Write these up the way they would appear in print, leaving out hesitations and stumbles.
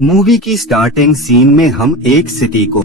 Movie की starting scene में हम एक सिटी को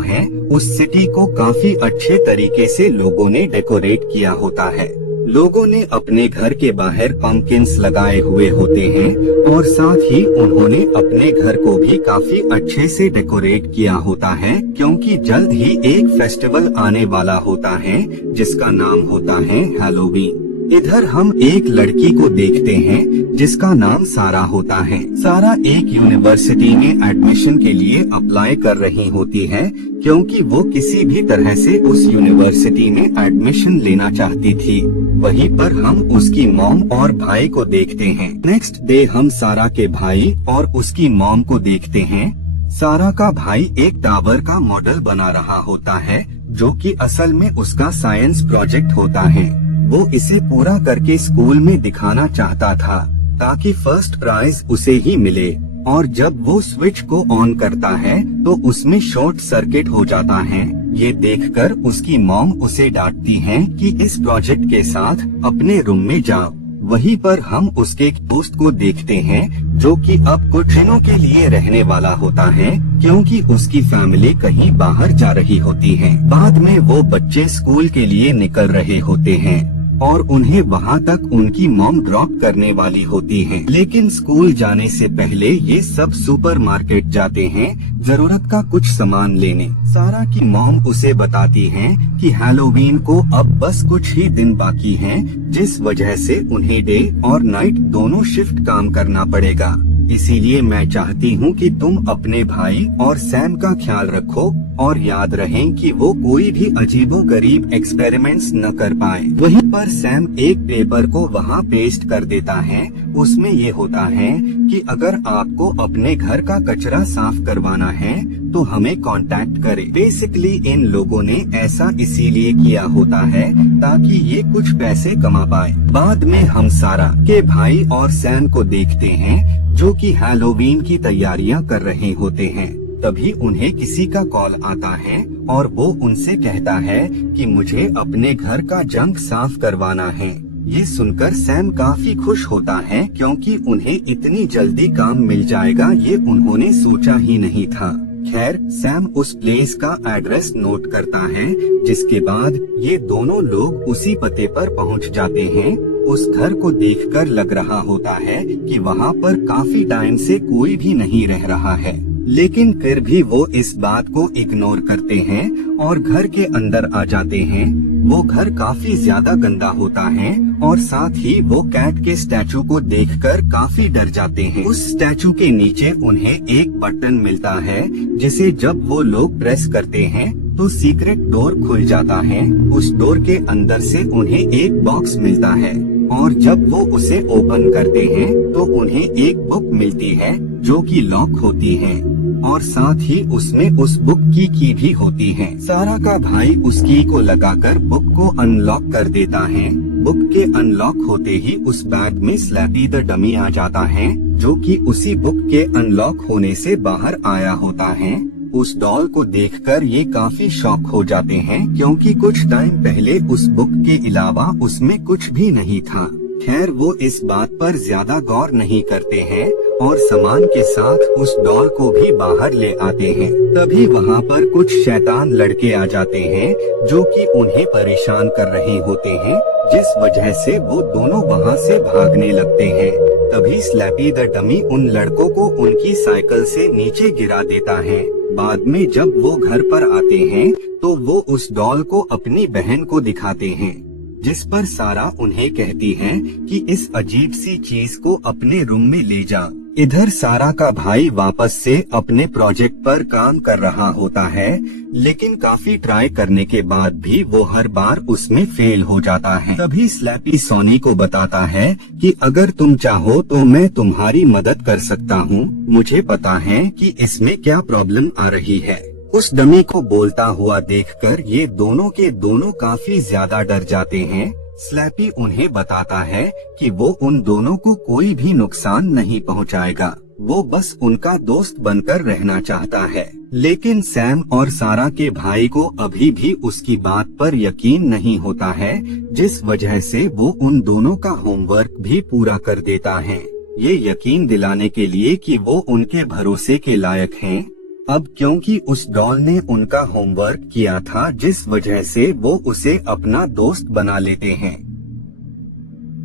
है, उस सिटी को काफी अच्छे तरीके से लोगों ने डेकोरेट किया होता है। लोगों ने अपने घर के बाहर पंपकिन्स लगाए हुए होते हैं और साथ ही उन्होंने अपने घर को भी काफी अच्छे से डेकोरेट किया होता है, क्योंकि जल्द ही एक फेस्टिवल आने वाला होता है जिसका नाम होता है हैलोवीन। इधर हम एक लड़की को देखते हैं जिसका नाम सारा होता है। सारा एक यूनिवर्सिटी में एडमिशन के लिए अप्लाई कर रही होती है, क्योंकि वो किसी भी तरह से उस यूनिवर्सिटी में एडमिशन लेना चाहती थी। वहीं पर हम उसकी मॉम और भाई को देखते हैं। नेक्स्ट डे हम सारा के भाई और उसकी मॉम को देखते हैं। सारा का भाई एक टावर का मॉडल बना रहा होता है, जो कि असल में उसका साइंस प्रोजेक्ट होता है। वो इसे पूरा करके स्कूल में दिखाना चाहता था ताकि फर्स्ट प्राइज उसे ही मिले। और जब वो स्विच को ऑन करता है तो उसमें शॉर्ट सर्किट हो जाता है। ये देखकर उसकी मॉम उसे डांटती है कि इस प्रोजेक्ट के साथ अपने रूम में जाओ। वहीं पर हम उसके दोस्त को देखते हैं, जो कि अब कुछ दिनों के लिए रहने वाला होता है, क्योंकि उसकी फैमिली कहीं बाहर जा रही होती है। बाद में वो बच्चे स्कूल के लिए निकल रहे होते हैं और उन्हें वहाँ तक उनकी मॉम ड्रॉप करने वाली होती है। लेकिन स्कूल जाने से पहले ये सब सुपरमार्केट जाते हैं जरूरत का कुछ सामान लेने। सारा की मॉम उसे बताती है कि हैलोवीन को अब बस कुछ ही दिन बाकी हैं, जिस वजह से उन्हें डे और नाइट दोनों शिफ्ट काम करना पड़ेगा। इसीलिए मैं चाहती हूँ कि तुम अपने भाई और सैम का ख्याल रखो और याद रहें कि वो कोई भी अजीबोगरीब एक्सपेरिमेंट्स न कर पाए। वहीं पर सैम एक पेपर को वहाँ पेस्ट कर देता है। उसमें ये होता है कि अगर आपको अपने घर का कचरा साफ करवाना है तो हमें कांटेक्ट करें। बेसिकली इन लोगों ने ऐसा इसीलिए किया होता है ताकि ये कुछ पैसे कमा पाए। बाद में हम सारा के भाई और सैम को देखते हैं, जो कि हैलोवीन की तैयारियां कर रहे होते हैं। तभी उन्हें किसी का कॉल आता है और वो उनसे कहता है कि मुझे अपने घर का जंक साफ करवाना है। ये सुनकर सैम काफी खुश होता है, क्योंकि उन्हें इतनी जल्दी काम मिल जाएगा ये उन्होंने सोचा ही नहीं था। खैर सैम उस प्लेस का एड्रेस नोट करता है, जिसके बाद ये दोनों लोग उसी पते पर पहुंच जाते हैं। उस घर को देखकर लग रहा होता है कि वहाँ पर काफी टाइम से कोई भी नहीं रह रहा है, लेकिन फिर भी वो इस बात को इग्नोर करते हैं और घर के अंदर आ जाते हैं। वो घर काफी ज्यादा गंदा होता है और साथ ही वो कैट के स्टैचू को देखकर काफी डर जाते हैं। उस स्टैचू के नीचे उन्हें एक बटन मिलता है, जिसे जब वो लोग प्रेस करते हैं तो सीक्रेट डोर खुल जाता है। उस डोर के अंदर से उन्हें एक बॉक्स मिलता है और जब वो उसे ओपन करते हैं तो उन्हें एक बुक मिलती है, जो कि लॉक होती है और साथ ही उसमें उस बुक की की भी होती है। सारा का भाई उस की को लगाकर बुक को अनलॉक कर देता है। बुक के अनलॉक होते ही उस बैग में स्लैपी द डमी आ जाता है, जो कि उसी बुक के अनलॉक होने से बाहर आया होता है। उस डॉल को देखकर ये काफी शॉक हो जाते हैं, क्योंकि कुछ टाइम पहले उस बुक के अलावा उसमें कुछ भी नहीं था। खैर वो इस बात पर ज्यादा गौर नहीं करते हैं और सामान के साथ उस डॉल को भी बाहर ले आते हैं। तभी वहाँ पर कुछ शैतान लड़के आ जाते हैं, जो कि उन्हें परेशान कर रहे होते हैं, जिस वजह से वो दोनों वहाँ से भागने लगते हैं। तभी स्लैपी द डमी उन लड़कों को उनकी साइकिल से नीचे गिरा देता है। बाद में जब वो घर पर आते हैं तो वो उस डॉल को अपनी बहन को दिखाते हैं, जिस पर सारा उन्हें कहती है कि इस अजीब सी चीज को अपने रूम में ले जा। इधर सारा का भाई वापस से अपने प्रोजेक्ट पर काम कर रहा होता है, लेकिन काफी ट्राई करने के बाद भी वो हर बार उसमें फेल हो जाता है। तभी स्लैपी सोनी को बताता है कि अगर तुम चाहो तो मैं तुम्हारी मदद कर सकता हूँ। मुझे पता है कि इसमें क्या प्रॉब्लम आ रही है। उस डमी को बोलता हुआ देखकर ये दोनों के दोनों काफी ज्यादा डर जाते हैं। स्लैपी उन्हें बताता है कि वो उन दोनों को कोई भी नुकसान नहीं पहुंचाएगा, वो बस उनका दोस्त बनकर रहना चाहता है। लेकिन सैम और सारा के भाई को अभी भी उसकी बात पर यकीन नहीं होता है, जिस वजह से वो उन दोनों का होमवर्क भी पूरा कर देता है। ये यकीन दिलाने के लिए कि वो उनके भरोसे के लायक हैं। अब क्योंकि उस डॉल ने उनका होमवर्क किया था, जिस वजह से वो उसे अपना दोस्त बना लेते हैं।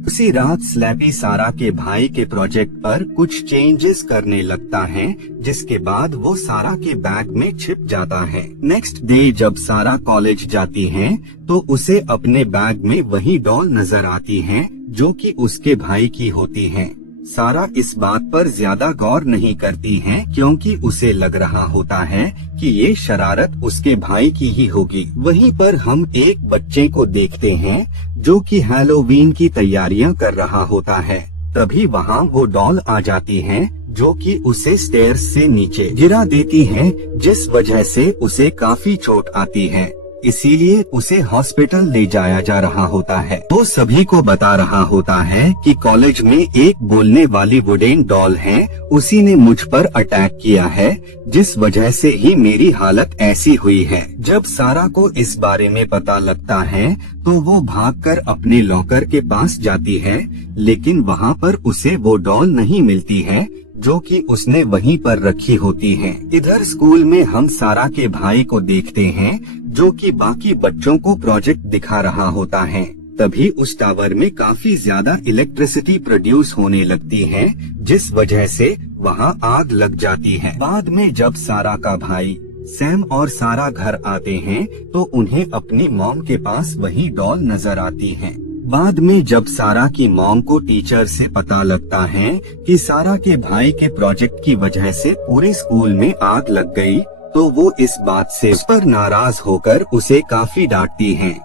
उसी रात स्लैपी सारा के भाई के प्रोजेक्ट पर कुछ चेंजेस करने लगता है, जिसके बाद वो सारा के बैग में छिप जाता है। नेक्स्ट डे जब सारा कॉलेज जाती है तो उसे अपने बैग में वही डॉल नजर आती है जो कि उसके भाई की होती है। सारा इस बात पर ज्यादा गौर नहीं करती है क्योंकि उसे लग रहा होता है कि ये शरारत उसके भाई की ही होगी। वहीं पर हम एक बच्चे को देखते हैं जो कि हैलोवीन की तैयारियां कर रहा होता है। तभी वहाँ वो डॉल आ जाती है जो कि उसे स्टेयर्स से नीचे गिरा देती है, जिस वजह से उसे काफी चोट आती है। इसीलिए उसे हॉस्पिटल ले जाया जा रहा होता है। वो सभी को बता रहा होता है कि कॉलेज में एक बोलने वाली वुडेन डॉल है, उसी ने मुझ पर अटैक किया है, जिस वजह से ही मेरी हालत ऐसी हुई है। जब सारा को इस बारे में पता लगता है तो वो भागकर अपने लॉकर के पास जाती है, लेकिन वहाँ पर उसे वो डॉल नहीं मिलती है जो कि उसने वहीं पर रखी होती है। इधर स्कूल में हम सारा के भाई को देखते हैं जो कि बाकी बच्चों को प्रोजेक्ट दिखा रहा होता है। तभी उस टावर में काफी ज्यादा इलेक्ट्रिसिटी प्रोड्यूस होने लगती है, जिस वजह से वहां आग लग जाती है। बाद में जब सारा का भाई सैम और सारा घर आते हैं तो उन्हें अपनी मॉम के पास वही डॉल नजर आती है। बाद में जब सारा की मॉम को टीचर से पता लगता है कि सारा के भाई के प्रोजेक्ट की वजह से पूरे स्कूल में आग लग गई, तो वो इस बात से उस पर नाराज होकर उसे काफी डांटती हैं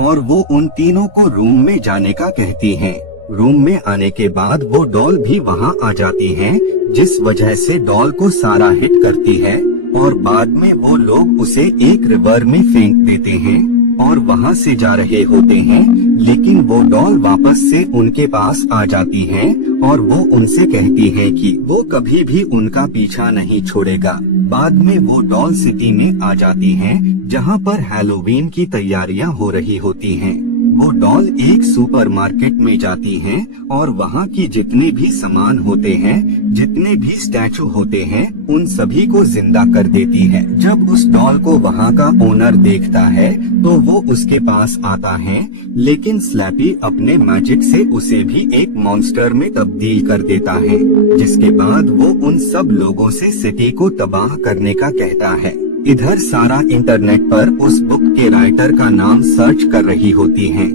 और वो उन तीनों को रूम में जाने का कहती हैं। रूम में आने के बाद वो डॉल भी वहाँ आ जाती है, जिस वजह से डॉल को सारा हिट करती है और बाद में वो लोग उसे एक रिवर में फेंक देते हैं और वहाँ से जा रहे होते हैं, लेकिन वो डॉल वापस से उनके पास आ जाती है और वो उनसे कहती है कि वो कभी भी उनका पीछा नहीं छोड़ेगा। बाद में वो डॉल सिटी में आ जाती हैं, जहाँ पर हैलोवीन की तैयारियां हो रही होती हैं। वो डॉल एक सुपरमार्केट में जाती हैं और वहाँ की जितने भी सामान होते हैं, जितने भी स्टैचू होते हैं, उन सभी को जिंदा कर देती है। जब उस डॉल को वहाँ का ओनर देखता है तो वो उसके पास आता है, लेकिन स्लैपी अपने मैजिक से उसे भी एक मॉन्स्टर में तब्दील कर देता है, जिसके बाद वो उन सब लोगों से सिटी को तबाह करने का कहता है। इधर सारा इंटरनेट पर उस बुक के राइटर का नाम सर्च कर रही होती है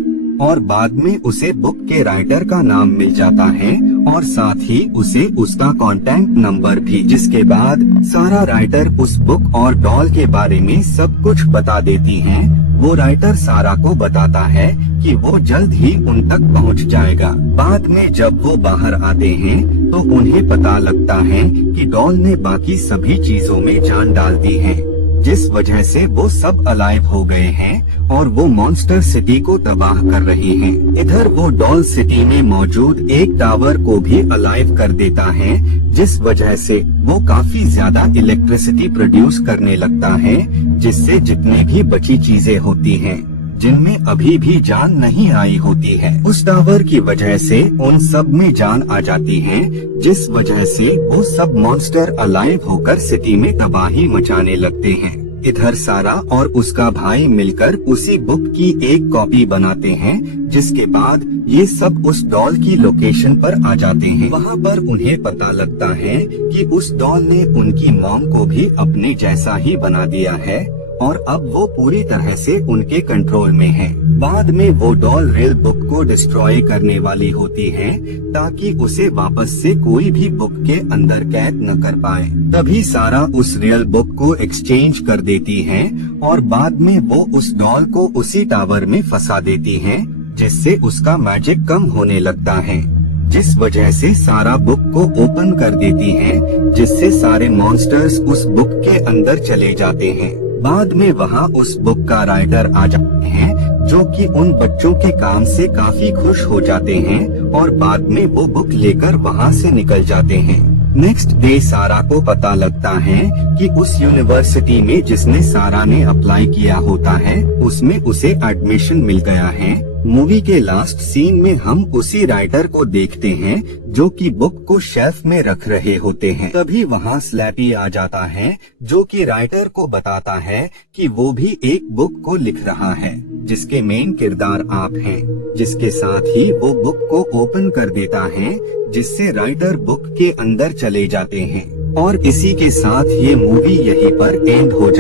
और बाद में उसे बुक के राइटर का नाम मिल जाता है और साथ ही उसे उसका कांटेक्ट नंबर भी, जिसके बाद सारा राइटर उस बुक और डॉल के बारे में सब कुछ बता देती है। वो राइटर सारा को बताता है कि वो जल्द ही उन तक पहुंच जाएगा। बाद में जब वो बाहर आते हैं तो उन्हें पता लगता है कि डॉल ने बाकी सभी चीजों में जान डाल दी है, जिस वजह से वो सब अलाइव हो गए हैं और वो मॉन्स्टर सिटी को तबाह कर रहे हैं। इधर वो डॉल सिटी में मौजूद एक टावर को भी अलाइव कर देता है, जिस वजह से वो काफी ज्यादा इलेक्ट्रिसिटी प्रोड्यूस करने लगता है, जिससे जितनी भी बची चीजें होती हैं, जिनमें अभी भी जान नहीं आई होती है, उस टावर की वजह से उन सब में जान आ जाती है, जिस वजह से वो सब मॉन्स्टर अलाइव होकर सिटी में तबाही मचाने लगते हैं। इधर सारा और उसका भाई मिलकर उसी बुक की एक कॉपी बनाते हैं, जिसके बाद ये सब उस डॉल की लोकेशन पर आ जाते हैं। वहाँ पर उन्हें पता लगता है कि उस डॉल ने उनकी मॉम को भी अपने जैसा ही बना दिया है और अब वो पूरी तरह से उनके कंट्रोल में है। बाद में वो डॉल रियल बुक को डिस्ट्रॉय करने वाली होती है ताकि उसे वापस से कोई भी बुक के अंदर कैद न कर पाए। तभी सारा उस रियल बुक को एक्सचेंज कर देती है और बाद में वो उस डॉल को उसी टावर में फंसा देती है, जिससे उसका मैजिक कम होने लगता है, जिस वजह से सारा बुक को ओपन कर देती है, जिससे सारे मॉन्स्टर्स उस बुक के अंदर चले जाते हैं। बाद में वहाँ उस बुक का राइटर आ जाते हैं, जो कि उन बच्चों के काम से काफी खुश हो जाते हैं और बाद में वो बुक लेकर वहाँ से निकल जाते हैं। नेक्स्ट डे सारा को पता लगता है कि उस यूनिवर्सिटी में जिसने सारा ने अप्लाई किया होता है, उसमें उसे एडमिशन मिल गया है मूवी के लास्ट सीन में हम उसी राइटर को देखते हैं जो कि बुक को शेल्फ में रख रहे होते हैं। तभी वहाँ स्लैपी आ जाता है जो कि राइटर को बताता है कि वो भी एक बुक को लिख रहा है जिसके मेन किरदार आप हैं, जिसके साथ ही वो बुक को ओपन कर देता है जिससे राइटर बुक के अंदर चले जाते हैं और इसी के साथ ये मूवी यहीं पर एंड हो जाती है।